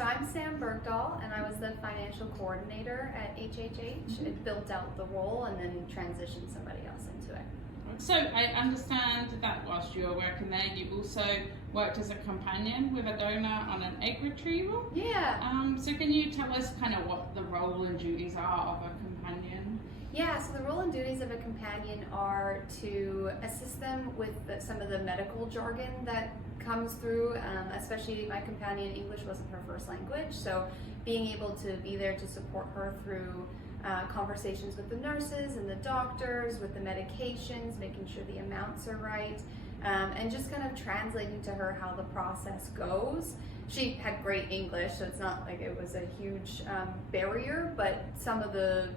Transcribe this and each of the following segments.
So I'm Sam Bergdahl, and I was the financial coordinator at HHH. It built out the role and then transitioned somebody else into it. So I understand that whilst you were working there, you also worked as a companion with a donor on an egg retrieval. Yeah. So can you tell us kind of what the role and duties are of a companion? Yeah, so the role and duties of a companion are to assist them with some of the medical jargon that comes through, especially my companion, English wasn't her first language, so being able to be there to support her through conversations with the nurses and the doctors, with the medications, making sure the amounts are right, and just kind of translating to her how the process goes. She had great English, so it's not like it was a huge barrier, but some of the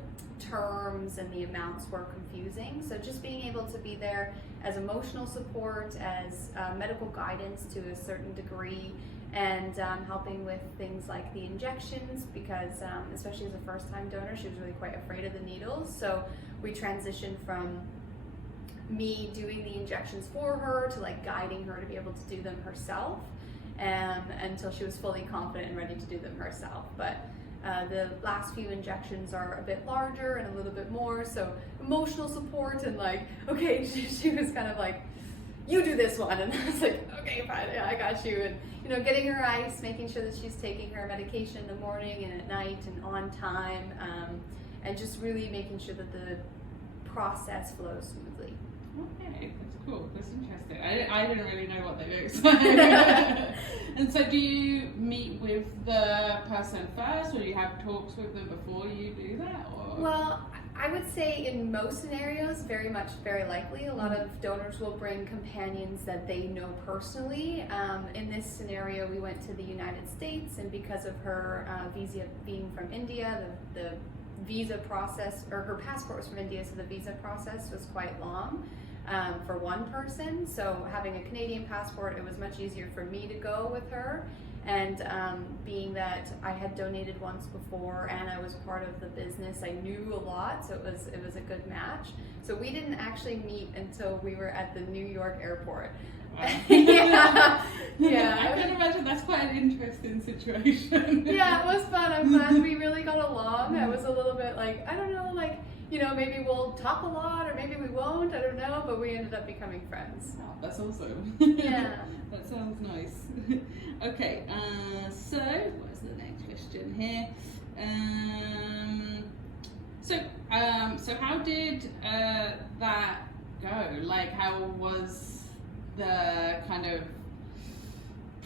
terms and the amounts were confusing. So just being able to be there as emotional support, as medical guidance to a certain degree, and helping with things like the injections, because especially as a first-time donor, she was really quite afraid of the needles. So we transitioned from me doing the injections for her to like guiding her to be able to do them herself, until she was fully confident and ready to do them herself. But the last few injections are a bit larger and a little bit more, so emotional support and like, okay, she was kind of like, you do this one, and I was like, okay, fine, yeah, I got you. And you know, getting her ice, making sure that she's taking her medication in the morning and at night and on time, and just really making sure that the process flows smoothly. Okay, that's cool. That's interesting. I didn't really know what they looked like. And so do you meet with the person first, or do you have talks with them before you do that? Or? Well, I would say in most scenarios, very likely, a lot of donors will bring companions that they know personally. In this scenario, we went to the United States, and because of her visa being from India, the visa process, or her passport was from India, so the visa process was quite long for one person. So having a Canadian passport, it was much easier for me to go with her. And being that I had donated once before and I was part of the business, I knew a lot, so it was a good match. So we didn't actually meet until we were at the New York airport. Wow. Yeah. I can imagine that's quite an interesting situation. Yeah, it was fun. I'm glad we really got along. I was a little bit like, I don't know, like, you know, maybe we'll talk a lot or maybe we won't, I don't know, but we ended up becoming friends. Oh, that's awesome. Yeah. That sounds nice. Okay, so what's the next question here? So how did that go? Like, how was the kind of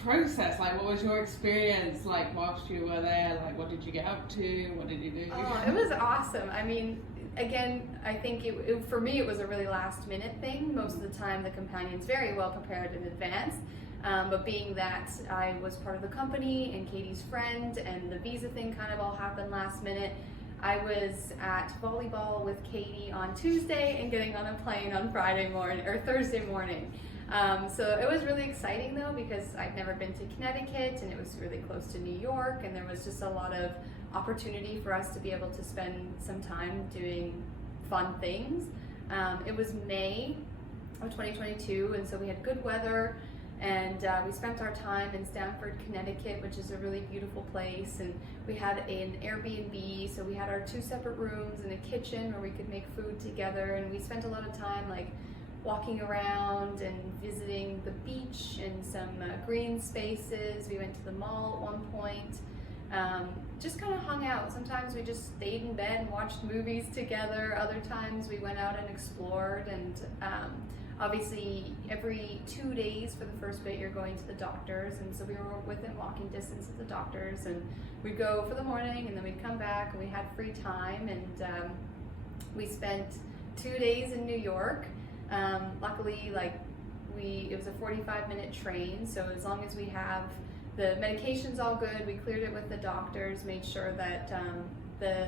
process? Like, what was your experience like whilst you were there? Like, what did you get up to? What did you do? Oh, it was awesome. I mean, again, I think for me, it was a really last minute thing. Most of the time, the companion's very well prepared in advance. But being that I was part of the company and Katie's friend, and the visa thing kind of all happened last minute, I was at volleyball with Katie on Tuesday and getting on a plane on Friday morning or Thursday morning. So it was really exciting though, because I'd never been to Connecticut and it was really close to New York, and there was just a lot of opportunity for us to be able to spend some time doing fun things. It was May of 2022, and so we had good weather, and we spent our time in Stamford, Connecticut, which is a really beautiful place, and we had an Airbnb, so we had our 2 separate rooms and a kitchen where we could make food together, and we spent a lot of time like walking around and visiting the beach and some green spaces. We went to the mall at one point, just kind of hung out. Sometimes we just stayed in bed and watched movies together. Other times we went out and explored, and obviously every 2 days for the first bit you're going to the doctors, and so we were within walking distance of the doctors, and we'd go for the morning and then we'd come back, and we had free time, and we spent 2 days in New York. Luckily, it was a 45-minute train, so as long as we have the medications all good, we cleared it with the doctors, made sure that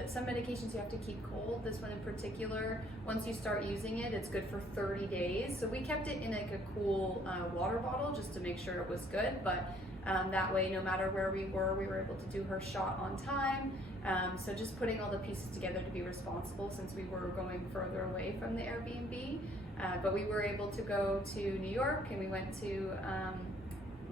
some medications you have to keep cold. This one in particular, once you start using it, it's good for 30 days. So we kept it in like a cool water bottle just to make sure it was good. But that way, no matter where we were able to do her shot on time. So just putting all the pieces together to be responsible, since we were going further away from the Airbnb. But we were able to go to New York, and we went to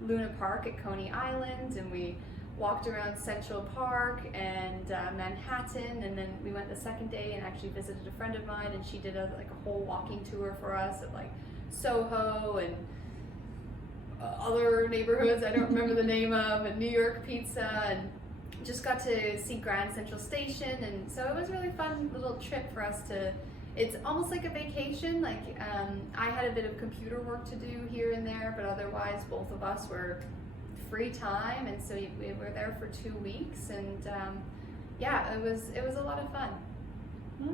Luna Park at Coney Island, and we walked around Central Park and Manhattan, and then we went the second day and actually visited a friend of mine, and she did a whole walking tour for us of like Soho and other neighborhoods I don't remember the name of, and New York pizza, and just got to see Grand Central Station. And so it was a really fun little trip for us to, it's almost like a vacation. Like I had a bit of computer work to do here and there, but otherwise both of us were free time, and so we were there for 2 weeks, and yeah, it was a lot of fun.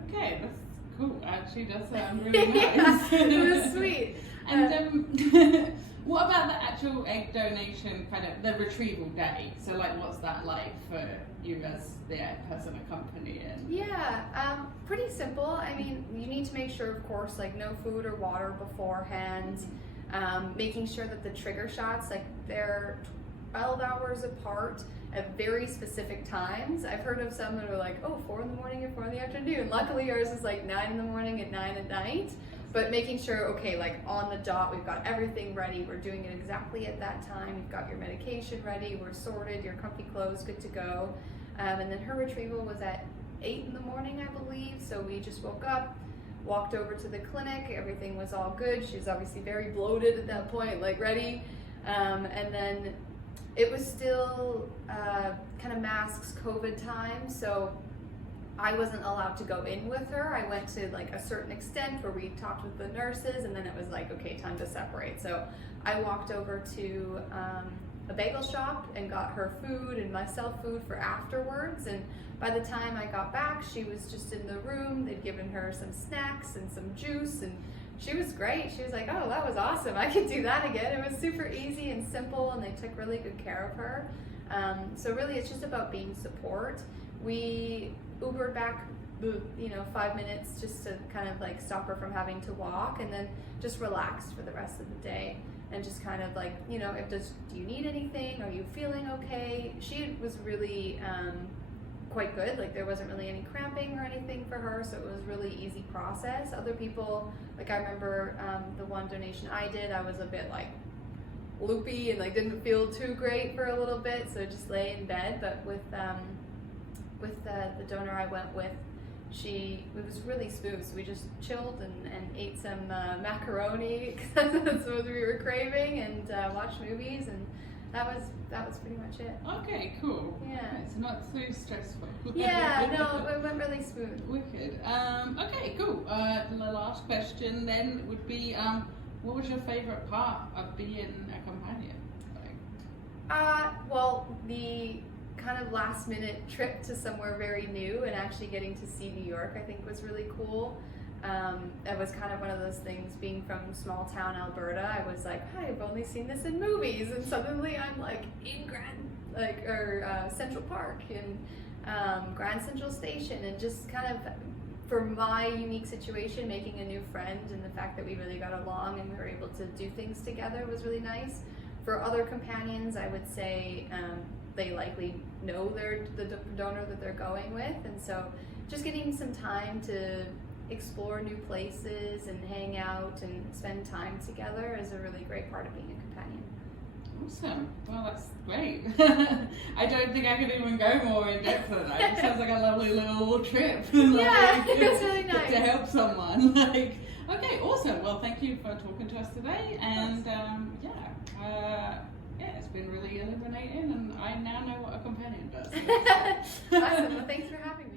Okay, that's cool. Actually, does sound really nice. Yeah, it was sweet. And what about the actual egg donation, kind of the retrieval day? So, like, what's that like for you as the person accompanying? Yeah, pretty simple. I mean, you need to make sure, of course, like no food or water beforehand. Making sure that the trigger shots, like they're 12 hours apart at very specific times. I've heard of some that are like, oh, 4 in the morning and 4 in the afternoon. Luckily ours is like 9 in the morning and 9 at night. But making sure, okay, like on the dot, we've got everything ready. We're doing it exactly at that time. You've got your medication ready. We're sorted, your comfy clothes good to go. And then her retrieval was at 8 in the morning, I believe. So we just woke up, walked over to the clinic. Everything was all good. She was obviously very bloated at that point, like ready. And then it was still kind of masks COVID time. So I wasn't allowed to go in with her. I went to like a certain extent where we talked with the nurses, and then it was like, okay, time to separate. So I walked over to a bagel shop and got her food and myself food for afterwards. And by the time I got back, she was just in the room. They'd given her some snacks and some juice, and she was great. She was like, oh, that was awesome. I could do that again. It was super easy and simple, and they took really good care of her. So really, it's just about being support. We Ubered back, 5 minutes just to kind of like stop her from having to walk, and then just relaxed for the rest of the day, and just kind of like, do you need anything? Are you feeling okay? She was really quite good. Like there wasn't really any cramping or anything for her, so it was really easy process. Other people, like I remember the one donation I did, I was a bit like loopy and like didn't feel too great for a little bit, so just lay in bed. But with the donor I went with, it was really smooth. So we just chilled and ate some macaroni because that's what we were craving, and watched movies, and that was pretty much it. Okay, cool. Yeah. It's not too stressful. Yeah, no, it went really smooth. Wicked. Okay, cool. The last question then would be, what was your favorite part of being a companion? Well, the kind of last minute trip to somewhere very new and actually getting to see New York, I think was really cool. It was kind of one of those things, being from small town Alberta, I was like, I've only seen this in movies, and suddenly I'm like in Central Park and Grand Central Station, and just kind of, for my unique situation, making a new friend, and the fact that we really got along and we were able to do things together was really nice. For other companions, I would say they likely know the donor that they're going with, and so just getting some time to explore new places and hang out and spend time together is a really great part of being a companion. Awesome. Well, that's great. I don't think I could even go more in depth than that. It sounds like a lovely little trip. Yeah, it was really nice. To help someone. Okay, awesome. Well, thank you for talking to us today, and it's been really illuminating, and I now know what a companion does. Awesome. Well, thanks for having me.